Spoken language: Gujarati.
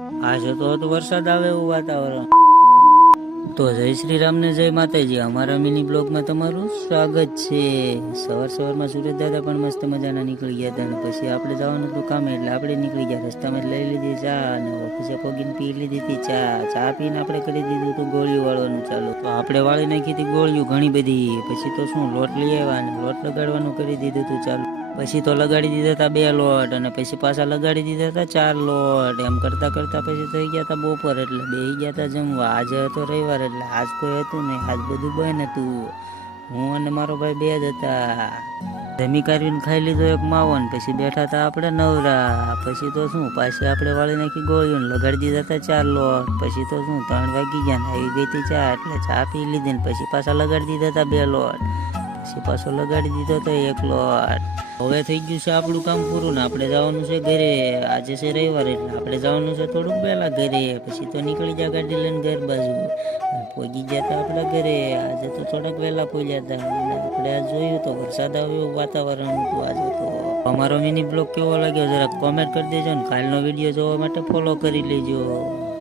આજે તો વરસાદ આવે એવું વાતાવરણ. તો જય શ્રી રામ ને જય માતાજી. અમારા મિની બ્લોગમાં તમારું સ્વાગત છે. સવારમાં સુરત દાદા પણ મસ્ત મજાના નીકળી ગયા હતા, અને પછી આપણે જવાનું હતું કામે, એટલે આપણે નીકળી ગયા. રસ્તામાં લઈ લીધી ચા, અને ઓફિસે પગીને પી લીધી હતી ચા પીને આપણે કરી દીધું હતું ગોળીઓ વાળવાનું ચાલુ. તો આપણે વાળી નાખી હતી ગોળીઓ ઘણી બધી. પછી તો શું, લોટ લઈ આવ્યા અને લોટ લગાડવાનું કરી દીધું હતું ચાલુ. પછી તો લગાડી દીધા હતા 2 લોટ, અને પછી પાછા લગાડી દીધા હતા 4 લોટ. એમ કરતા કરતા પછી થઈ ગયા હતા બપોર, એટલે બેસી ગયા હતા જમવા. આજે હતો રવિવાર, એટલે આજ કોઈ હતું નહીં, આજ બધું બંધ હતું. હું અને મારો ભાઈ 2 જ હતા. જમી કરીને ખાઈ લીધો એક માવો, ને પછી બેઠા હતા આપણે નવરા. પછી તો શું, પાછી આપણે વાળી નાખી ગોળીઓ, લગાડી દીધા હતા 4 લોટ. પછી તો શું, 3 વાગી ગયા ને આવી ગઈ હતી ચા, એટલે ચા પી લીધી, ને પછી પાછા લગાડી દીધા હતા 2 લોટ. પછી પાછો લગાડી દીધો હતો 1 લોટ. હવે થઈ ગયું છે આપણું કામ પૂરું, ને આપણે જવાનું છે ઘરે. આજે છે રવિવાર, એટલે આપણે જવાનું છે થોડુંક વહેલા ઘરે. પછી તો નીકળી જાય ગાડી લઈને ઘર બાજુ. પહોંચી ગયા હતા આપણા ઘરે. આજે તો થોડાક વહેલા પહોંચ્યા હતા, અને આપણે આજ જોયું તો વરસાદ આવ્યો વાતાવરણ હતું આજે તો. અમારો મિની બ્લોગ કેવો લાગ્યો જરા કોમેન્ટ કરી દેજો, ને કાલનો વિડીયો જોવા માટે ફોલો કરી લેજો.